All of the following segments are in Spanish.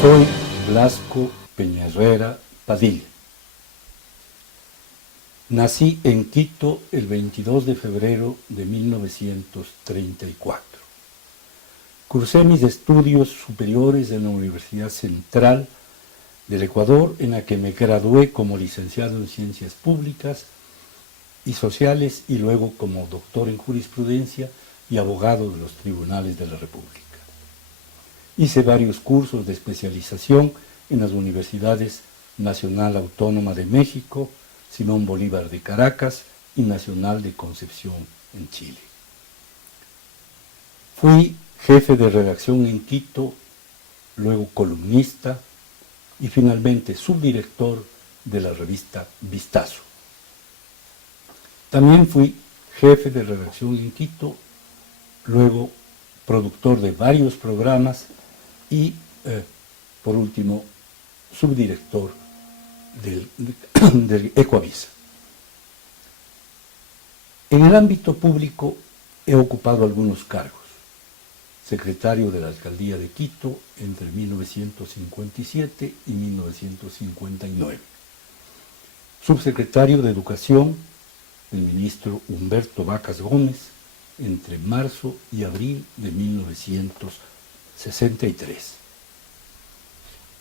Soy Blasco Peña Padilla. Nací en Quito el 22 de febrero de 1934. Cursé mis estudios superiores en la Universidad Central del Ecuador, en la que me gradué como licenciado en Ciencias Públicas y Sociales y luego como doctor en Jurisprudencia y abogado de los tribunales de la República. Hice varios cursos de especialización en las Universidades Nacional Autónoma de México, Simón Bolívar de Caracas y Nacional de Concepción en Chile. Fui jefe de redacción en Quito, luego columnista y finalmente subdirector de la revista Vistazo. También fui jefe de redacción en Quito, luego productor de varios programas y, por último, subdirector del Ecoavisa. En el ámbito público he ocupado algunos cargos. Secretario de la Alcaldía de Quito entre 1957 y 1959. Subsecretario de Educación del ministro Humberto Vacas Gómez entre marzo y abril de 1963.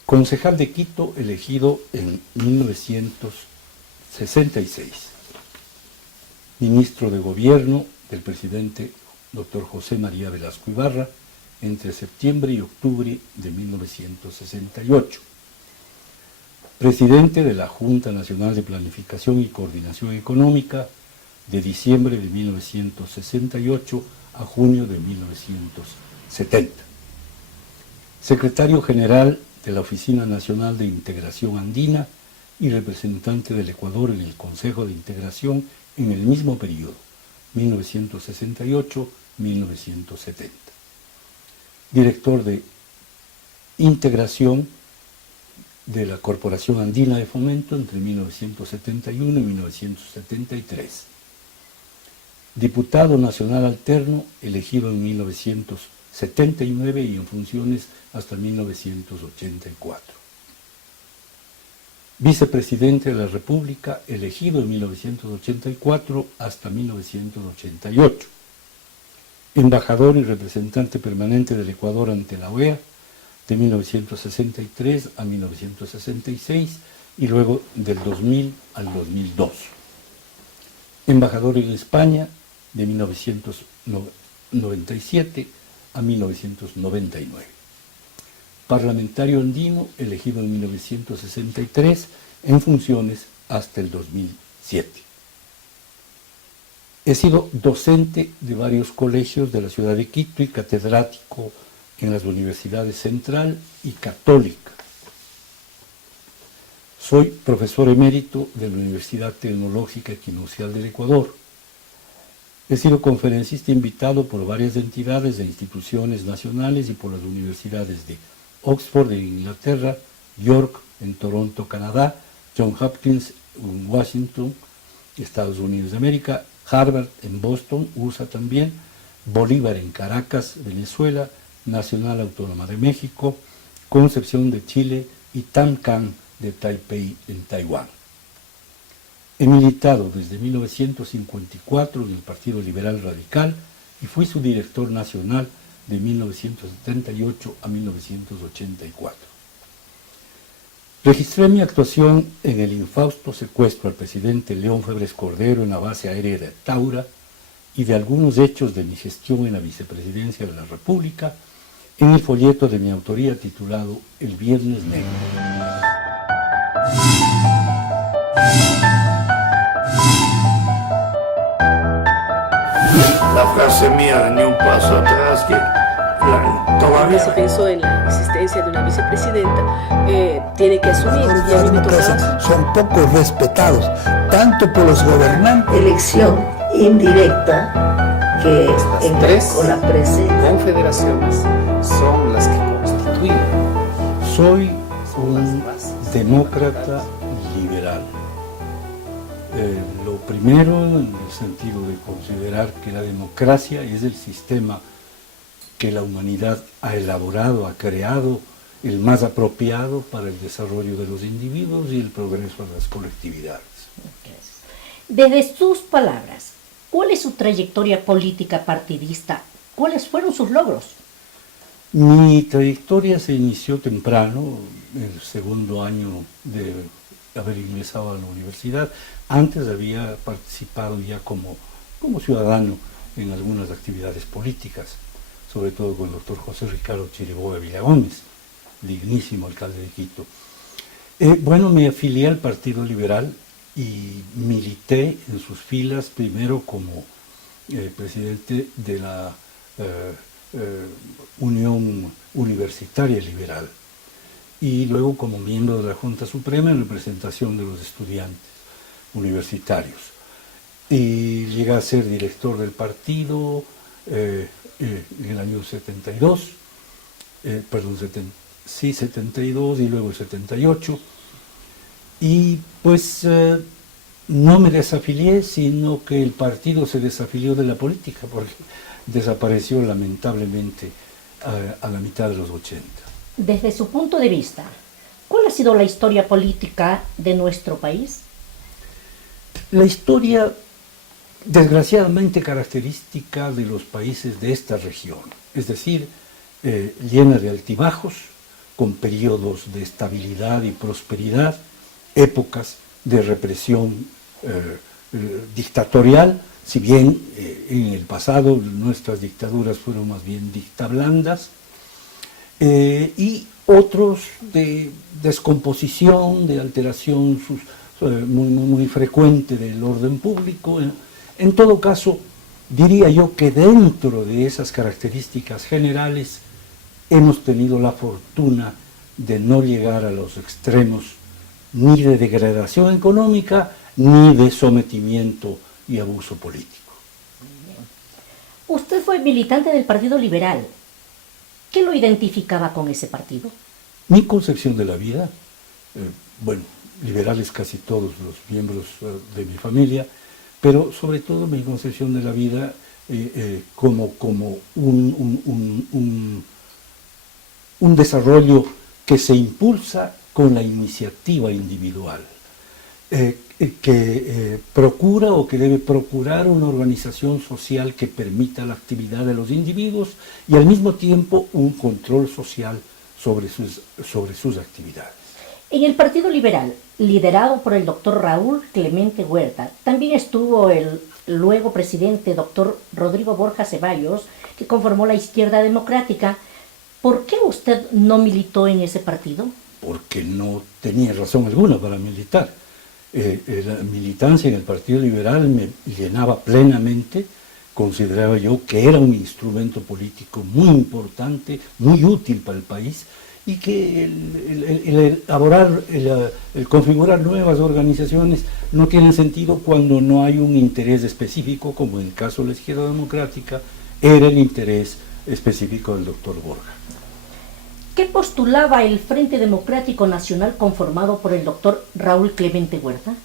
Concejal de Quito elegido en 1966. Ministro de Gobierno del presidente Dr. José María Velasco Ibarra entre septiembre y octubre de 1968. Presidente de la Junta Nacional de Planificación y Coordinación Económica de diciembre de 1968 a junio de 1970. Secretario General de la Oficina Nacional de Integración Andina y representante del Ecuador en el Consejo de Integración en el mismo periodo, 1968-1970. Director de Integración de la Corporación Andina de Fomento entre 1971 y 1973. Diputado nacional alterno, elegido en 1979 y en funciones hasta 1984. Vicepresidente de la República, elegido en 1984 hasta 1988. Embajador y representante permanente del Ecuador ante la OEA, de 1963 a 1966 y luego del 2000 al 2002. Embajador en España, de 1997 a 1999. Parlamentario andino, elegido en 1963, en funciones hasta el 2007. He sido docente de varios colegios de la ciudad de Quito y catedrático en las universidades Central y Católica. Soy profesor emérito de la Universidad Tecnológica Equinoccial del Ecuador. He sido conferencista invitado por varias entidades e instituciones nacionales y por las universidades de Oxford en Inglaterra, York en Toronto, Canadá, Johns Hopkins en Washington, Estados Unidos de América, Harvard en Boston, USA también, Bolívar en Caracas, Venezuela, Nacional Autónoma de México, Concepción de Chile y Tamcan de Taipei en Taiwán. He militado desde 1954 en el Partido Liberal Radical y fui su director nacional de 1978 a 1984. Registré mi actuación en el infausto secuestro al presidente León Febres Cordero en la base aérea de Taura y de algunos hechos de mi gestión en la vicepresidencia de la República en el folleto de mi autoría titulado El Viernes Negro. La frase mía de ni un paso atrás que todavía se pensó en la existencia de una vicepresidenta, tiene que asumir. Y a mí me tocaba. Son poco respetados, tanto por los gobernantes. Elección indirecta que estas tres con la presencia. confederaciones son las que constituyen. Soy un demócrata liberal. Lo primero, en el sentido de considerar que la democracia es el sistema que la humanidad ha elaborado, ha creado el más apropiado para el desarrollo de los individuos y el progreso de las colectividades. Gracias. Desde sus palabras, ¿cuál es su trayectoria política partidista? ¿Cuáles fueron sus logros? Mi trayectoria se inició temprano, el segundo año de haber ingresado a la universidad. Antes había participado ya como ciudadano en algunas actividades políticas, sobre todo con el doctor José Ricardo Chiriboga Villagómez, dignísimo alcalde de Quito. Bueno, me afilié al Partido Liberal y milité en sus filas, primero como presidente de la Unión Universitaria Liberal y luego como miembro de la Junta Suprema en representación de los estudiantes universitarios. Y llegué a ser director del partido en el año 72, 72 y luego el 78. Y pues no me desafilié, sino que el partido se desafilió de la política, porque desapareció lamentablemente a la mitad de los 80. Desde su punto de vista, ¿cuál ha sido la historia política de nuestro país? La historia, desgraciadamente, característica de los países de esta región, es decir, llena de altibajos, con periodos de estabilidad y prosperidad, épocas de represión dictatorial, si bien en el pasado nuestras dictaduras fueron más bien dictablandas, y otros de descomposición, de alteración muy frecuente del orden público. En todo caso, diría yo que dentro de esas características generales hemos tenido la fortuna de no llegar a los extremos ni de degradación económica ni de sometimiento y abuso político. Usted fue militante del Partido Liberal. ¿Qué lo identificaba con ese partido? Mi concepción de la vida, bueno, liberales casi todos los miembros de mi familia, pero sobre todo mi concepción de la vida como un desarrollo que se impulsa con la iniciativa individual, que procura o que debe procurar una organización social que permita la actividad de los individuos y al mismo tiempo un control social sobre sus actividades. En el Partido Liberal, liderado por el doctor Raúl Clemente Huerta, también estuvo el luego presidente doctor Rodrigo Borja Ceballos, que conformó la Izquierda Democrática. ¿Por qué usted no militó en ese partido? Porque no tenía razón alguna para militar. La militancia en el Partido Liberal me llenaba plenamente, consideraba yo que era un instrumento político muy importante, muy útil para el país, y que el configurar nuevas organizaciones no tiene sentido cuando no hay un interés específico, como en el caso de la Izquierda Democrática era el interés específico del doctor Borja. ¿Qué postulaba el Frente Democrático Nacional conformado por el doctor Raúl Clemente Huerta?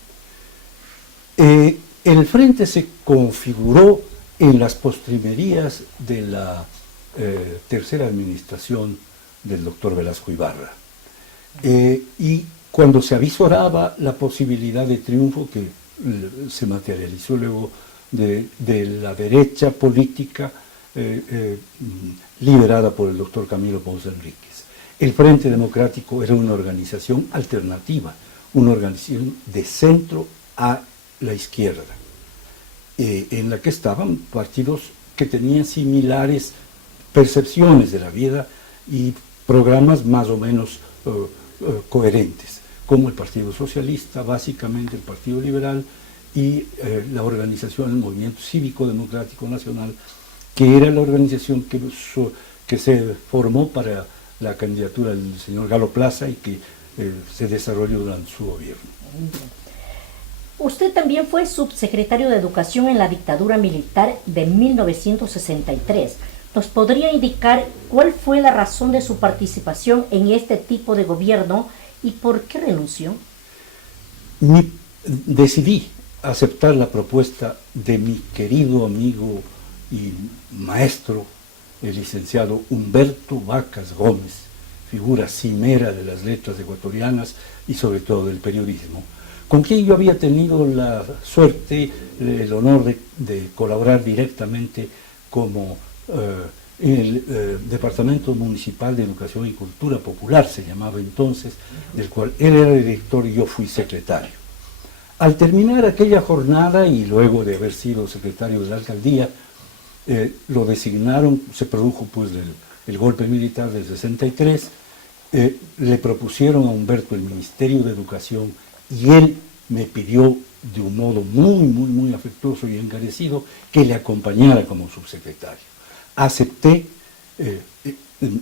El Frente se configuró en las postrimerías de la tercera administración del doctor Velasco Ibarra. Y cuando se avisoraba la posibilidad de triunfo que se materializó luego de la derecha política liderada por el doctor Camilo Ponce Enríquez. El Frente Democrático era una organización alternativa, una organización de centro a la izquierda, en la que estaban partidos que tenían similares percepciones de la vida y programas más o menos coherentes, como el Partido Socialista, básicamente el Partido Liberal y la organización, el Movimiento Cívico Democrático Nacional, que era la organización que se formó para la candidatura del señor Galo Plaza y que se desarrolló durante su gobierno. Usted también fue subsecretario de Educación en la dictadura militar de 1963. ¿Nos podría indicar cuál fue la razón de su participación en este tipo de gobierno y por qué renunció? Decidí aceptar la propuesta de mi querido amigo y maestro, el licenciado Humberto Vacas Gómez, figura cimera de las letras ecuatorianas y sobre todo del periodismo, con quien yo había tenido la suerte, el honor de colaborar directamente como en el Departamento Municipal de Educación y Cultura Popular, se llamaba entonces, del cual él era director y yo fui secretario. Al terminar aquella jornada y luego de haber sido secretario de la alcaldía, lo designaron, se produjo pues el golpe militar del 63, le propusieron a Humberto el Ministerio de Educación y él me pidió de un modo muy afectuoso y encarecido que le acompañara como subsecretario. Acepté,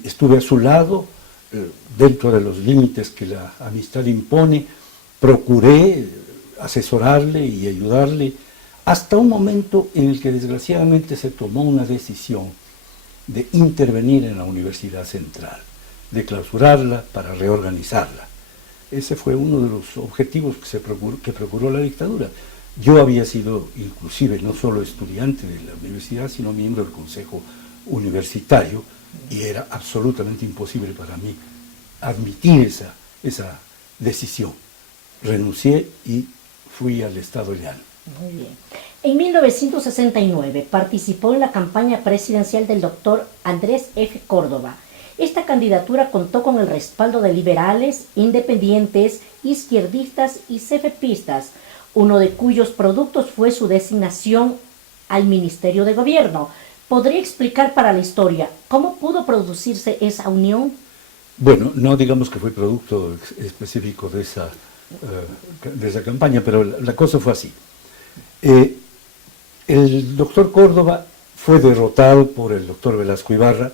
estuve a su lado, dentro de los límites que la amistad impone, procuré asesorarle y ayudarle hasta un momento en el que desgraciadamente se tomó una decisión de intervenir en la Universidad Central, de clausurarla para reorganizarla. Ese fue uno de los objetivos que procuró la dictadura. Yo había sido inclusive no solo estudiante de la universidad, sino miembro del Consejo Universitario, y era absolutamente imposible para mí admitir esa decisión. Renuncié y fui al Estado Llano. Muy bien. En 1969 participó en la campaña presidencial del doctor Andrés F. Córdoba. Esta candidatura contó con el respaldo de liberales, independientes, izquierdistas y cefepistas, uno de cuyos productos fue su designación al Ministerio de Gobierno. ¿Podría explicar para la historia cómo pudo producirse esa unión? Bueno, no digamos que fue producto específico de esa campaña, pero la cosa fue así. El doctor Córdoba fue derrotado por el doctor Velasco Ibarra,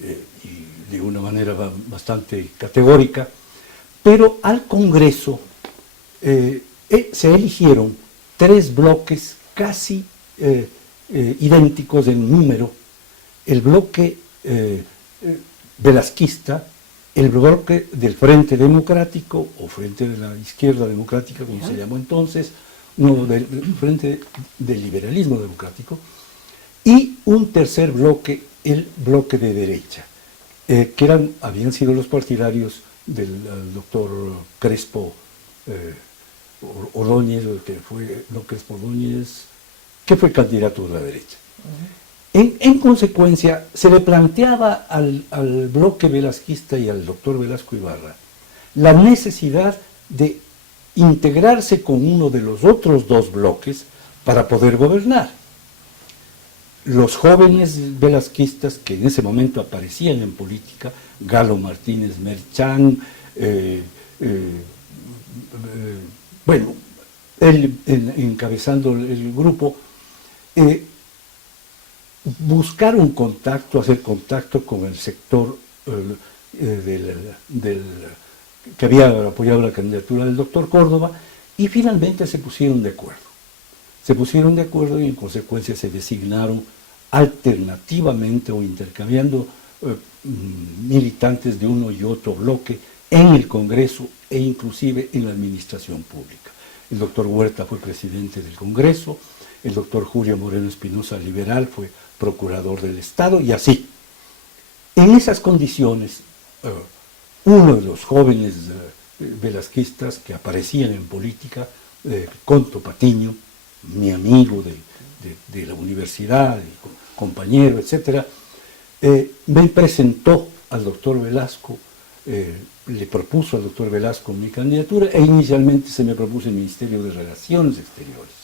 y de una manera bastante categórica, pero al Congreso se eligieron 3 bloques casi idénticos en número: el bloque velasquista, el bloque del Frente Democrático, o Frente de la Izquierda Democrática, como se llamó entonces, no, del Frente del Liberalismo Democrático, y un tercer bloque, el bloque de derecha, que habían sido los partidarios del doctor Crespo Ordóñez, que fue candidato de la derecha. En consecuencia, se le planteaba al bloque velasquista y al doctor Velasco Ibarra la necesidad de integrarse con uno de los otros 2 bloques para poder gobernar. Los jóvenes velasquistas que en ese momento aparecían en política, Galo Martínez Merchán, bueno, él encabezando el grupo, buscaron hacer contacto con el sector que había apoyado la candidatura del doctor Córdoba, y finalmente se pusieron de acuerdo. Se pusieron de acuerdo y en consecuencia se designaron alternativamente o intercambiando militantes de uno y otro bloque en el Congreso e inclusive en la administración pública. El doctor Huerta fue presidente del Congreso, el doctor Julio Moreno Espinosa, liberal, fue procurador del Estado, y así. En esas condiciones, uno de los jóvenes velasquistas que aparecían en política, Conto Patiño, mi amigo de la universidad, compañero, etc., me presentó al doctor Velasco, le propuso al doctor Velasco mi candidatura, e inicialmente se me propuso el Ministerio de Relaciones Exteriores.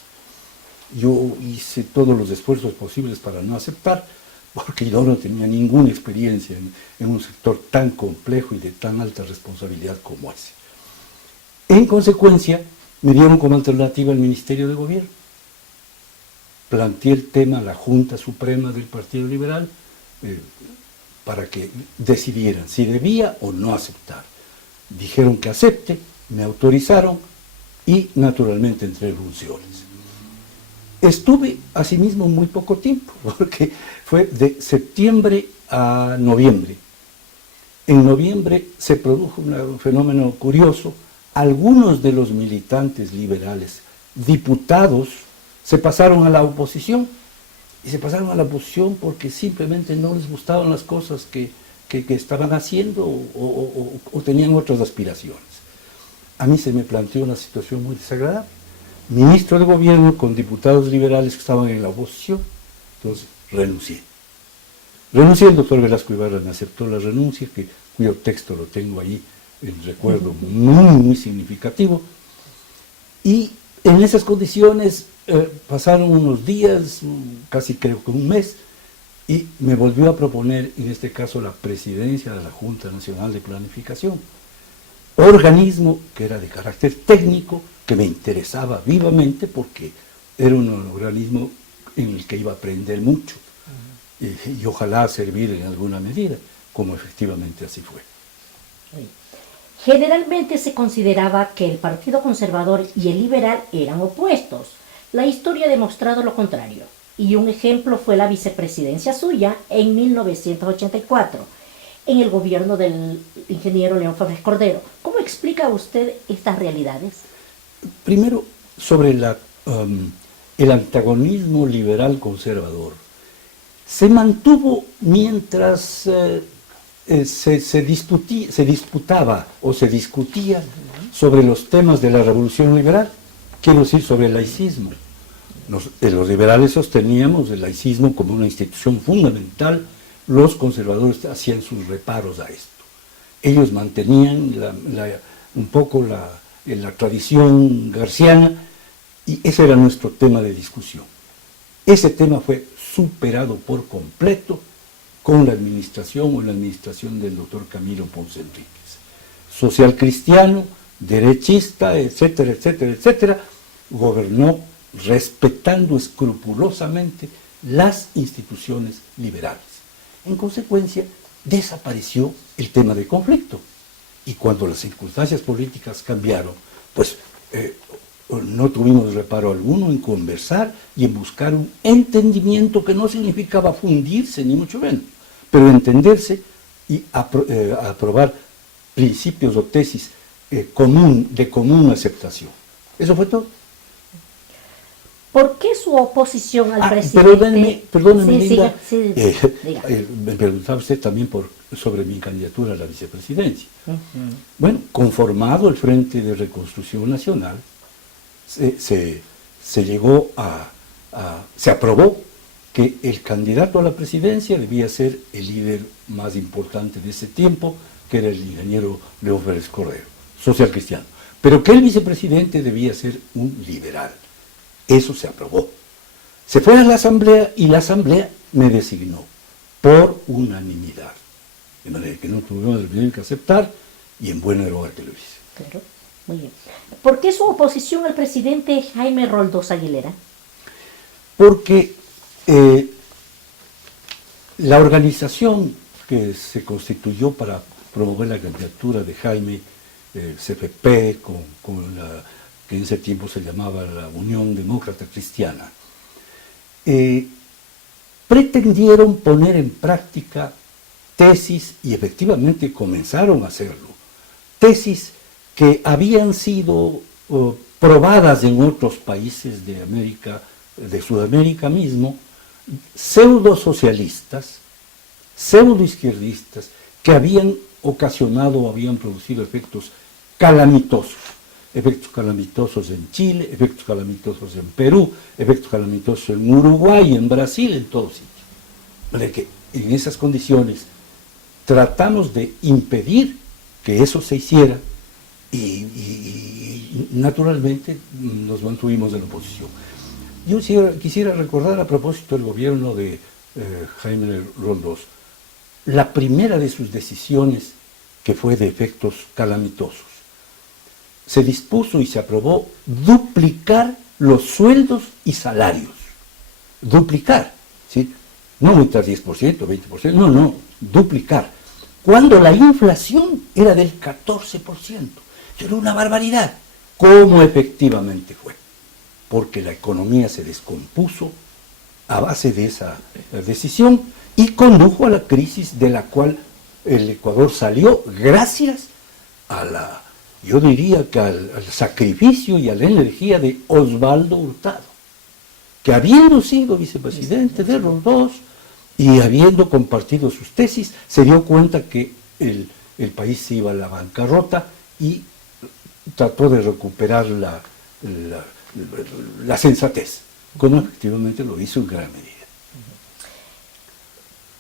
Yo hice todos los esfuerzos posibles para no aceptar, porque yo no tenía ninguna experiencia en un sector tan complejo y de tan alta responsabilidad como ese. En consecuencia, me dieron como alternativa el Ministerio de Gobierno. Planteé el tema a la Junta Suprema del Partido Liberal para que decidieran si debía o no aceptar. Dijeron que acepte, me autorizaron y naturalmente entré en funciones. Estuve asimismo muy poco tiempo, porque fue de septiembre a noviembre. En noviembre se produjo un fenómeno curioso. Algunos de los militantes liberales, diputados, se pasaron a la oposición. Y se pasaron a la oposición porque simplemente no les gustaban las cosas que que estaban haciendo o tenían otras aspiraciones. A mí se me planteó una situación muy desagradable. Ministro de gobierno con diputados liberales que estaban en la oposición, entonces renuncié. Renuncié, el doctor Velasco Ibarra me aceptó la renuncia, cuyo texto lo tengo ahí en recuerdo muy significativo, y en esas condiciones pasaron unos días, casi creo que un mes, y me volvió a proponer, en este caso, la presidencia de la Junta Nacional de Planificación, organismo que era de carácter técnico, que me interesaba vivamente porque era un organismo en el que iba a aprender mucho y ojalá servir en alguna medida, como efectivamente así fue. Generalmente se consideraba que el Partido Conservador y el Liberal eran opuestos. La historia ha demostrado lo contrario, y un ejemplo fue la vicepresidencia suya en 1984, en el gobierno del ingeniero León Febres Cordero. ¿Cómo explica usted estas realidades? Primero, sobre el antagonismo liberal-conservador. Se mantuvo mientras se disputaba o se discutía sobre los temas de la revolución liberal, quiero decir, sobre el laicismo. Los liberales sosteníamos el laicismo como una institución fundamental, los conservadores hacían sus reparos a esto. Ellos mantenían un poco la tradición garciana y ese era nuestro tema de discusión. Ese tema fue superado por completo con la administración del doctor Camilo Ponce Enríquez. Social cristiano, derechista, etcétera, etcétera, etcétera, gobernó respetando escrupulosamente las instituciones liberales. En consecuencia, desapareció el tema de conflicto. Y cuando las circunstancias políticas cambiaron, pues no tuvimos reparo alguno en conversar y en buscar un entendimiento que no significaba fundirse, ni mucho menos, pero entenderse y aprobar principios o tesis de común aceptación. Eso fue todo. ¿Por qué su oposición al presidente? Perdóneme, sí, Linda. Diga. Me preguntaba usted también sobre mi candidatura a la vicepresidencia. Bueno, conformado el Frente de Reconstrucción Nacional, se aprobó que el candidato a la presidencia debía ser el líder más importante de ese tiempo, que era el ingeniero León Febres Cordero, social cristiano, pero que el vicepresidente debía ser un liberal. Eso se aprobó. Se fue a la Asamblea y la Asamblea me designó por unanimidad. De manera que no tuvimos que aceptar y en buena hora que lo hice. Claro, muy bien. ¿Por qué su oposición al presidente Jaime Roldós Aguilera? Porque la organización que se constituyó para promover la candidatura de Jaime, CFP, con la que en ese tiempo se llamaba la Unión Demócrata Cristiana, pretendieron poner en práctica tesis, y efectivamente comenzaron a hacerlo, tesis que habían sido probadas en otros países de América, de Sudamérica mismo, pseudo-socialistas, pseudo-izquierdistas, que habían ocasionado o habían producido efectos calamitosos en Chile, efectos calamitosos en Perú, efectos calamitosos en Uruguay, en Brasil, en todos sitios. Para que en esas condiciones tratamos de impedir que eso se hiciera y naturalmente nos mantuvimos en la oposición. Yo quisiera recordar a propósito del gobierno de Jaime Roldós, la primera de sus decisiones que fue de efectos calamitosos. Se dispuso y se aprobó duplicar los sueldos y salarios. Duplicar, ¿sí? No aumentar 10%, 20%, no, duplicar. Cuando la inflación era del 14%. Era una barbaridad. ¿Cómo efectivamente fue? Porque la economía se descompuso a base de esa decisión y condujo a la crisis de la cual el Ecuador salió gracias a yo diría que al sacrificio y a la energía de Osvaldo Hurtado, que habiendo sido vicepresidente de Roldós, y habiendo compartido sus tesis, se dio cuenta que el país se iba a la bancarrota y trató de recuperar la sensatez, como efectivamente lo hizo en gran medida.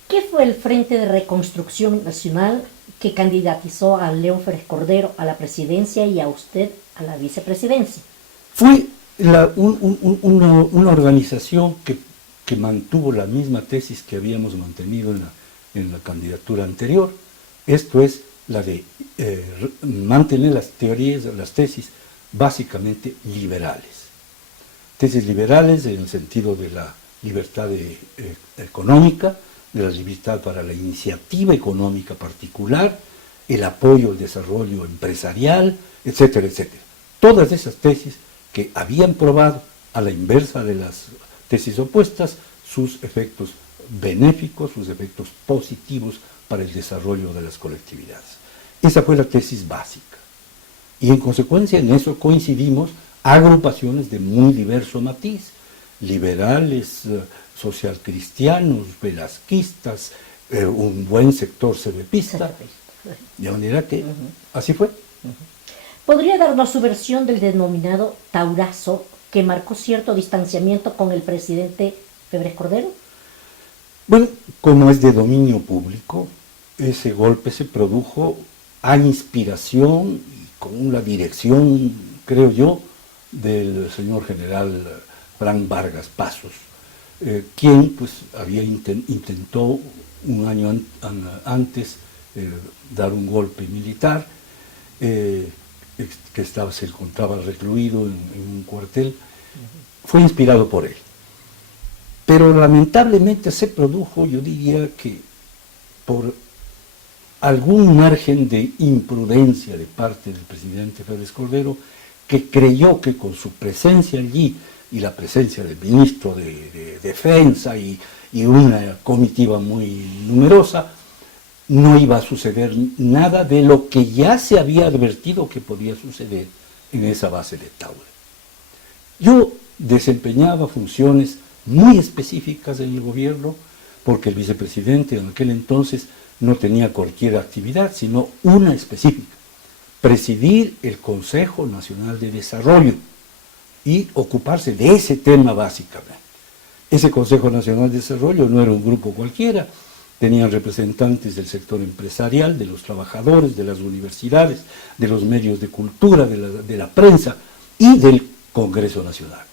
¿Qué fue el Frente de Reconstrucción Nacional que candidatizó a León Férez Cordero a la presidencia y a usted a la vicepresidencia? Fue una organización que mantuvo la misma tesis que habíamos mantenido en la candidatura anterior, esto es la de mantener las tesis básicamente liberales. Tesis liberales en el sentido de la libertad económica, de la libertad para la iniciativa económica particular, el apoyo al desarrollo empresarial, etcétera, etcétera. Todas esas tesis que habían probado, a la inversa de las tesis opuestas, sus efectos benéficos, sus efectos positivos para el desarrollo de las colectividades. Esa fue la tesis básica. Y en consecuencia en eso coincidimos agrupaciones de muy diverso matiz, liberales, socialcristianos, velasquistas, un buen sector cebepista, de manera que así fue. ¿Podría darnos su versión del denominado taurazo que marcó cierto distanciamiento con el presidente Férez Cordero? Bueno, como es de dominio público, ese golpe se produjo a inspiración y con la dirección, creo yo, del señor general Frank Vargas Pasos, quien pues intentó un año antes dar un golpe militar, que se encontraba recluido en un cuartel. Fue inspirado por él. Pero lamentablemente se produjo, yo diría que por algún margen de imprudencia de parte del presidente Férez Cordero, que creyó que con su presencia allí y la presencia del ministro de Defensa y una comitiva muy numerosa, no iba a suceder nada de lo que ya se había advertido que podía suceder en esa base de Taura. Yo desempeñaba funciones muy específicas en el gobierno, porque el vicepresidente en aquel entonces no tenía cualquier actividad, sino una específica: presidir el Consejo Nacional de Desarrollo y ocuparse de ese tema básicamente. Ese Consejo Nacional de Desarrollo no era un grupo cualquiera, tenían representantes del sector empresarial, de los trabajadores, de las universidades, de los medios de cultura, de la prensa y del Congreso Nacional,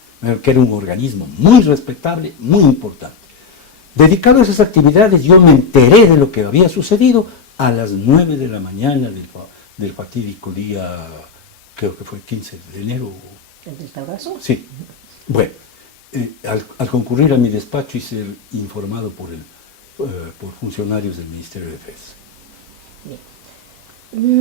que era un organismo muy respetable, muy importante. Dedicado a esas actividades, yo me enteré de lo que había sucedido a las 9 de la mañana del fatídico día, creo que fue el 15 de enero. ¿El del taurazo? Sí. Bueno, al concurrir a mi despacho y ser informado por funcionarios del Ministerio de Defensa. Bien.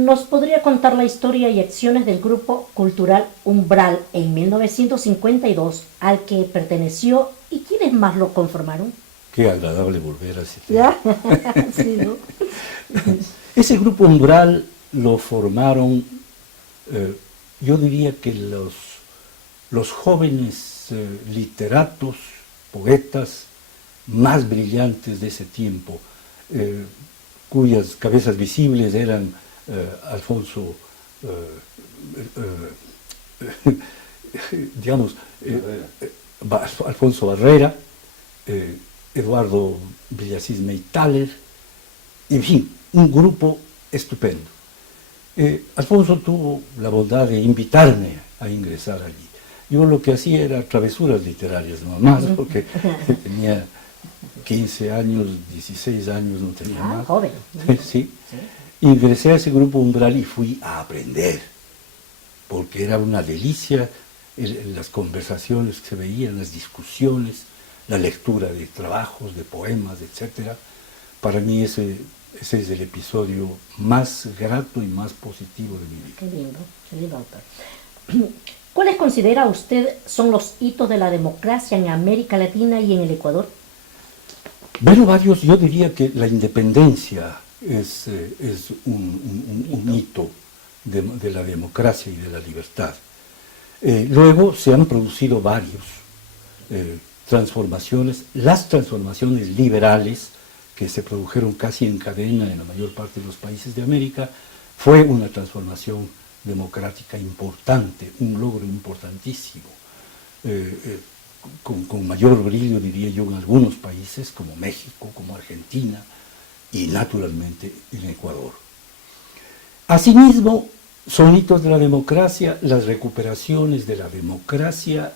¿Nos podría contar la historia y acciones del grupo cultural Umbral en 1952 al que perteneció y quiénes más lo conformaron? Qué agradable volver a ese tema. Sí, ¿no? Ese grupo Umbral lo formaron, yo diría que los jóvenes literatos, poetas más brillantes de ese tiempo, cuyas cabezas visibles eran Alfonso Barrera, Eduardo Villasís Meitaler, en fin, un grupo estupendo. Alfonso tuvo la bondad de invitarme a ingresar allí. Yo lo que hacía era travesuras literarias nomás, porque tenía 15 años, 16 años, no tenía más. Joven. Sí. Ingresé a ese grupo Umbral y fui a aprender, porque era una delicia las conversaciones que se veían, las discusiones, la lectura de trabajos, de poemas, etc. Para mí ese es el episodio más grato y más positivo de mi vida. Qué lindo, autor. ¿Cuáles considera usted son los hitos de la democracia en América Latina y en el Ecuador? Bueno, varios. Yo diría que la independencia es un hito de la democracia y de la libertad. Luego se han producido varios. transformaciones, las transformaciones liberales que se produjeron casi en cadena en la mayor parte de los países de América, fue una transformación democrática importante, un logro importantísimo, con mayor brillo, diría yo, en algunos países como México, como Argentina y naturalmente en Ecuador. Asimismo, son hitos de la democracia las recuperaciones de la democracia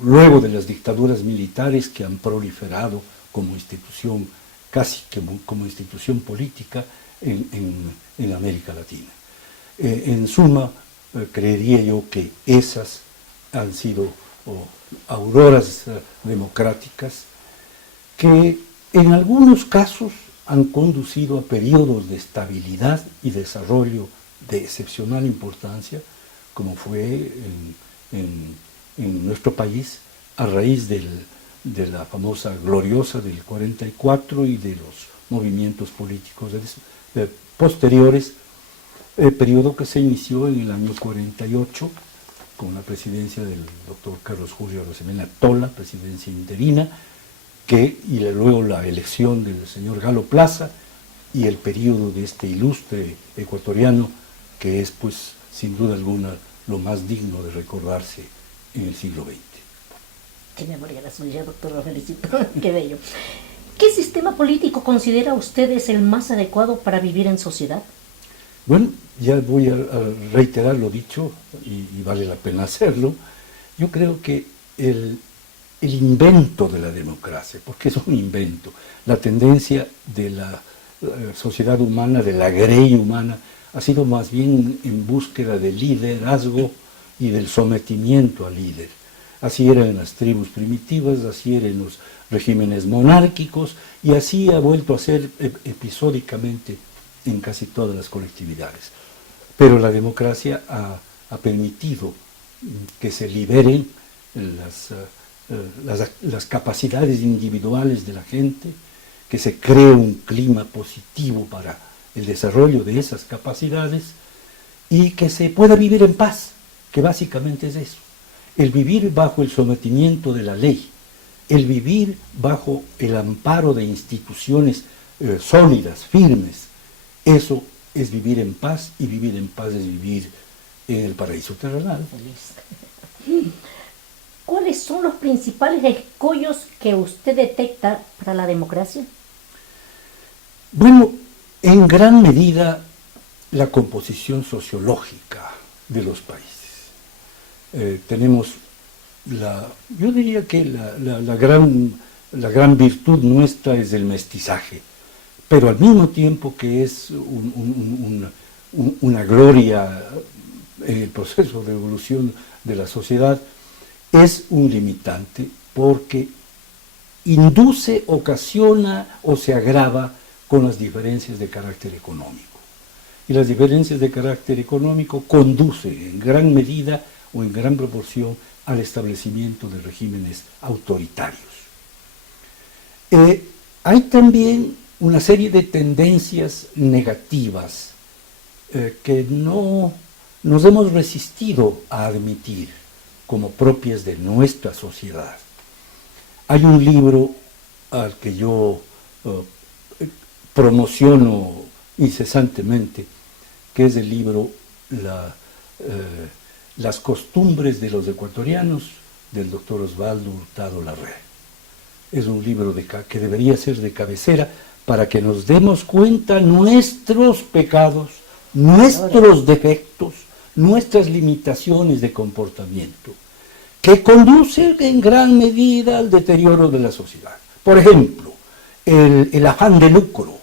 luego de las dictaduras militares que han proliferado como institución, casi como institución política en América Latina. En suma, creería yo que esas han sido auroras democráticas que en algunos casos han conducido a periodos de estabilidad y desarrollo de excepcional importancia, como fue en nuestro país a raíz de la famosa gloriosa del 44 y de los movimientos políticos posteriores, periodo que se inició en el año 48 con la presidencia del doctor Carlos Julio Arosemena Tola, presidencia interina, y luego la elección del señor Galo Plaza y el periodo de este ilustre ecuatoriano que es, pues, sin duda alguna, lo más digno de recordarse en el siglo XX. Qué memoria la suya, doctor, lo felicito. Qué bello. ¿Qué sistema político considera ustedes el más adecuado para vivir en sociedad? Bueno, ya voy a reiterar lo dicho, y vale la pena hacerlo. Yo creo que el invento de la democracia, porque es un invento, la tendencia de la sociedad humana, de la grey humana, ha sido más bien en búsqueda de liderazgo y del sometimiento al líder. Así era en las tribus primitivas, así era en los regímenes monárquicos, y así ha vuelto a ser episódicamente en casi todas las colectividades. Pero la democracia ha permitido que se liberen las capacidades individuales de la gente, que se cree un clima positivo para el desarrollo de esas capacidades y que se pueda vivir en paz, que básicamente es eso, el vivir bajo el sometimiento de la ley, el vivir bajo el amparo de instituciones sólidas, firmes. Eso es vivir en paz, y vivir en paz es vivir en el paraíso terrenal. ¿Cuáles son los principales escollos que usted detecta para la democracia? Bueno, en gran medida la composición sociológica de los países. Tenemos yo diría que la gran virtud nuestra es el mestizaje, pero al mismo tiempo que es una gloria en el proceso de evolución de la sociedad, es un limitante porque induce, ocasiona o se agrava con las diferencias de carácter económico. Y las diferencias de carácter económico conducen en gran medida o en gran proporción al establecimiento de regímenes autoritarios. Hay también una serie de tendencias negativas que no nos hemos resistido a admitir como propias de nuestra sociedad. Hay un libro al que yo promociono incesantemente, que es el libro Las costumbres de los ecuatorianos, del doctor Osvaldo Hurtado Larrea. Es un libro que debería ser de cabecera para que nos demos cuenta nuestros pecados, nuestros defectos, nuestras limitaciones de comportamiento, que conducen en gran medida al deterioro de la sociedad. Por ejemplo, el afán de lucro,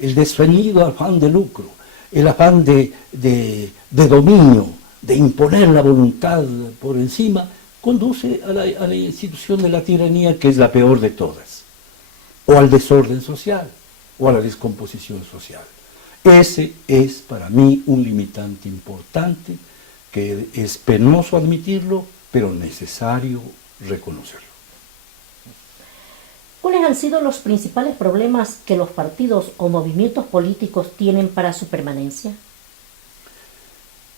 el desfrenido afán de lucro, el afán de dominio, de imponer la voluntad por encima, conduce a la institución de la tiranía, que es la peor de todas, o al desorden social, o a la descomposición social. Ese es para mí un limitante importante, que es penoso admitirlo, pero necesario reconocerlo. ¿Cuáles han sido los principales problemas que los partidos o movimientos políticos tienen para su permanencia?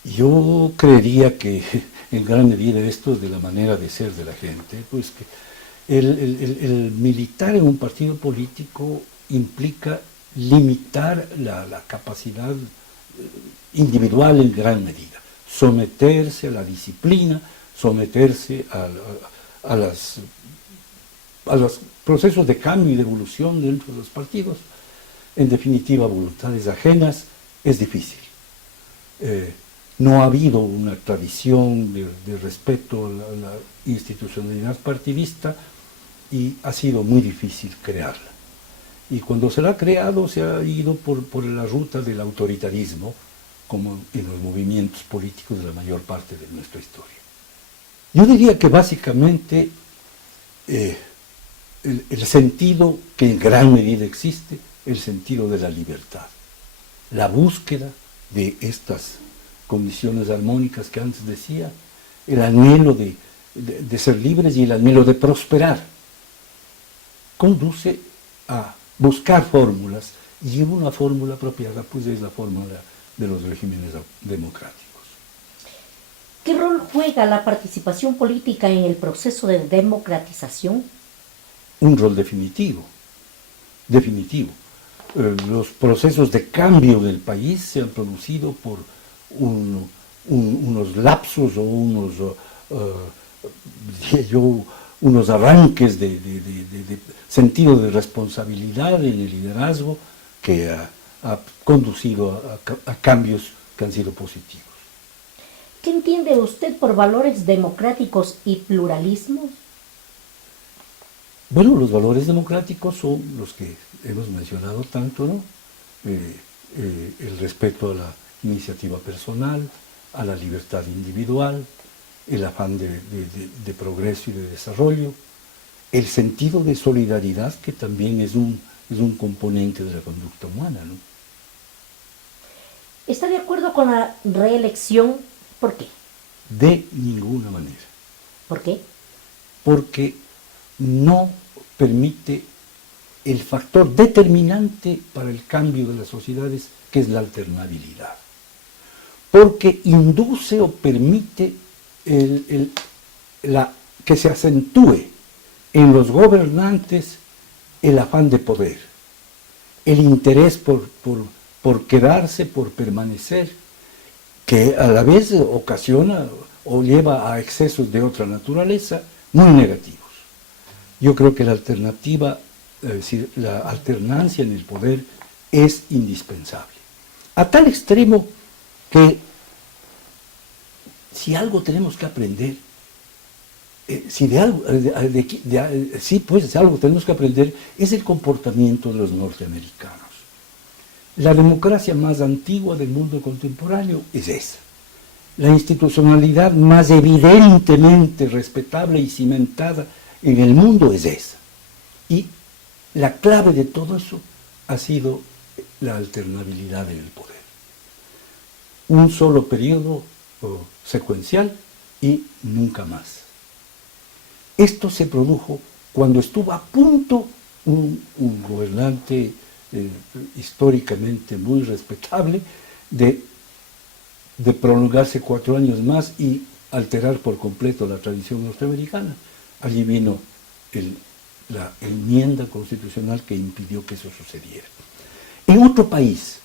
Yo creería que en gran medida esto es de la manera de ser de la gente, pues El militar en un partido político implica limitar la capacidad individual en gran medida, someterse a la disciplina, someterse a los procesos de cambio y de evolución dentro de los partidos. En definitiva, voluntades ajenas es difícil. No ha habido una tradición de respeto a la institucionalidad partidista y ha sido muy difícil crearla. Y cuando se la ha creado, se ha ido por la ruta del autoritarismo, como en los movimientos políticos de la mayor parte de nuestra historia. Yo diría que básicamente el sentido que en gran medida existe, el sentido de la libertad, la búsqueda de estas condiciones armónicas que antes decía, el anhelo de ser libres y el anhelo de prosperar, conduce a buscar fórmulas, y una fórmula apropiada pues es la fórmula de los regímenes democráticos. ¿Qué rol juega la participación política en el proceso de democratización? Un rol definitivo. Los procesos de cambio del país se han producido por unos lapsos o unos arranques de sentido de responsabilidad en el liderazgo que ha conducido a cambios que han sido positivos. ¿Qué entiende usted por valores democráticos y pluralismo? Bueno, los valores democráticos son los que hemos mencionado tanto, ¿no? El respeto a la iniciativa personal, a la libertad individual, el afán de progreso y de desarrollo, el sentido de solidaridad, que también es un componente de la conducta humana, ¿no? ¿Está de acuerdo con la reelección? ¿Por qué? De ninguna manera. ¿Por qué? Porque no permite el factor determinante para el cambio de las sociedades, que es la alternabilidad. Porque induce o permite que se acentúe en los gobernantes el afán de poder, el interés por quedarse, por permanecer, que a la vez ocasiona o lleva a excesos de otra naturaleza muy negativos. Yo creo que la alternativa, es decir, la alternancia en el poder es indispensable. A tal extremo que si algo tenemos que aprender, si algo tenemos que aprender, es el comportamiento de los norteamericanos. La democracia más antigua del mundo contemporáneo es esa. La institucionalidad más evidentemente respetable y cimentada en el mundo es esa. Y la clave de todo eso ha sido la alternabilidad en el poder. Un solo periodo secuencial y nunca más. Esto se produjo cuando estuvo a punto un gobernante históricamente muy respetable de prolongarse 4 años más y alterar por completo la tradición norteamericana. Allí vino la enmienda constitucional que impidió que eso sucediera. En otro país,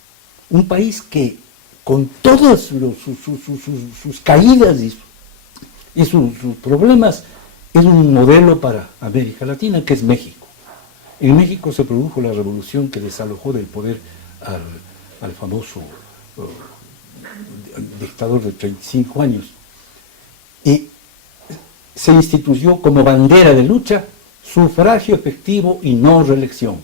un país que con todas sus caídas y sus problemas, es un modelo para América Latina, que es México. En México se produjo la revolución que desalojó del poder al famoso dictador de 35 años. Y se instituyó como bandera de lucha sufragio efectivo y no reelección.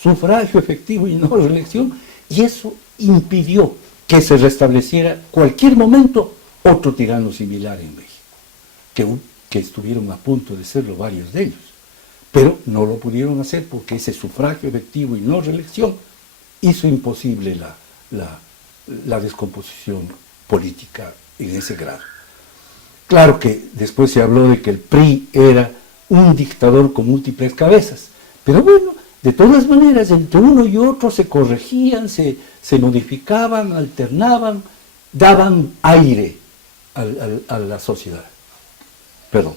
Sufragio efectivo y no reelección, y eso impidió que se restableciera cualquier momento otro tirano similar en México, que estuvieron a punto de serlo varios de ellos, pero no lo pudieron hacer porque ese sufragio efectivo y no reelección hizo imposible la descomposición política en ese grado. Claro que después se habló de que el PRI era un dictador con múltiples cabezas, pero bueno, de todas maneras, entre uno y otro se corregían, se modificaban, alternaban, daban aire a la sociedad. Perdón.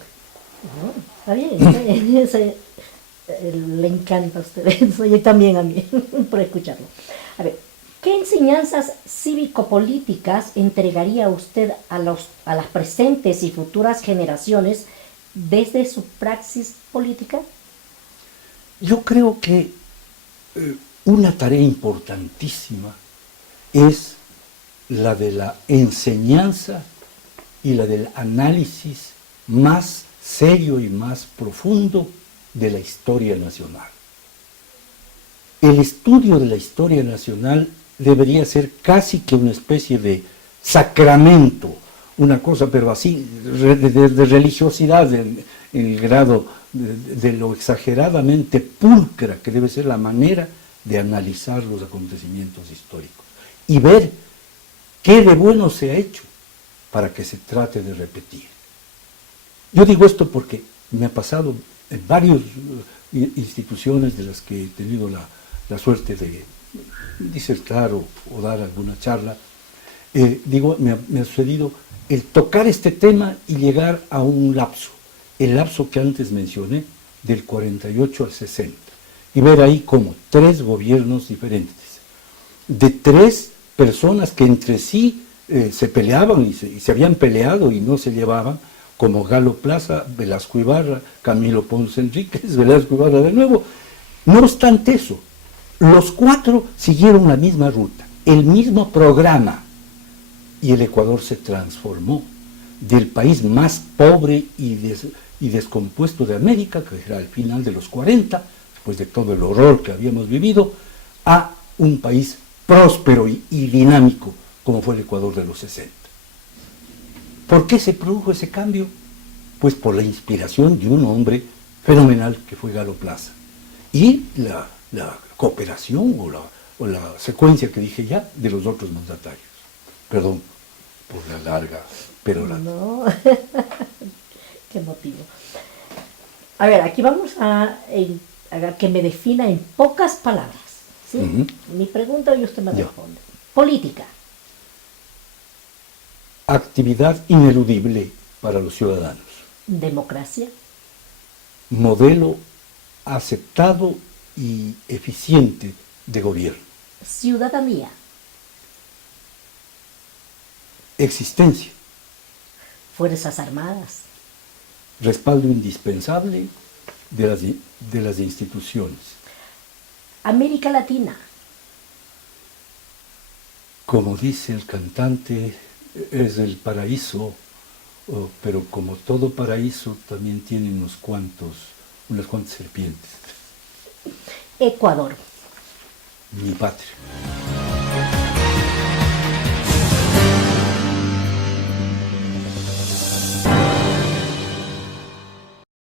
Está bien, le encanta a ustedes, y también a mí, por escucharlo. A ver, ¿qué enseñanzas cívico-políticas entregaría usted a las presentes y futuras generaciones desde su praxis política? Yo creo que una tarea importantísima es la de la enseñanza y la del análisis más serio y más profundo de la historia nacional. El estudio de la historia nacional debería ser casi que una especie de sacramento, una cosa pero así, de religiosidad en el grado de lo exageradamente pulcra que debe ser la manera de analizar los acontecimientos históricos y ver qué de bueno se ha hecho para que se trate de repetir. Yo digo esto porque me ha pasado en varias instituciones de las que he tenido la suerte de disertar o dar alguna charla, me ha sucedido el tocar este tema y llegar a un lapso, el lapso que antes mencioné, del 48 al 60, y ver ahí como 3 gobiernos diferentes, de 3 personas que entre sí se peleaban y se habían peleado y no se llevaban, como Galo Plaza, Velasco Ibarra, Camilo Ponce Enríquez, Velasco Ibarra de nuevo. No obstante eso, los 4 siguieron la misma ruta, el mismo programa, y el Ecuador se transformó del país más pobre y descompuesto de América, que era al final de los 40, después de todo el horror que habíamos vivido, a un país próspero y dinámico, como fue el Ecuador de los 60. ¿Por qué se produjo ese cambio? Pues por la inspiración de un hombre fenomenal que fue Galo Plaza. Y la cooperación o la secuencia que dije ya de los otros mandatarios. Perdón por la larga, pero No, qué motivo. A ver, aquí vamos a que me defina en pocas palabras, ¿sí? Mi pregunta y usted me responde. Política. Actividad ineludible para los ciudadanos. Democracia. Modelo aceptado y eficiente de gobierno. Ciudadanía. Existencia. Fuerzas Armadas. Respaldo indispensable de las instituciones. América Latina. Como dice el cantante, es el paraíso, pero como todo paraíso también tiene unas cuantas serpientes. Ecuador. Mi patria.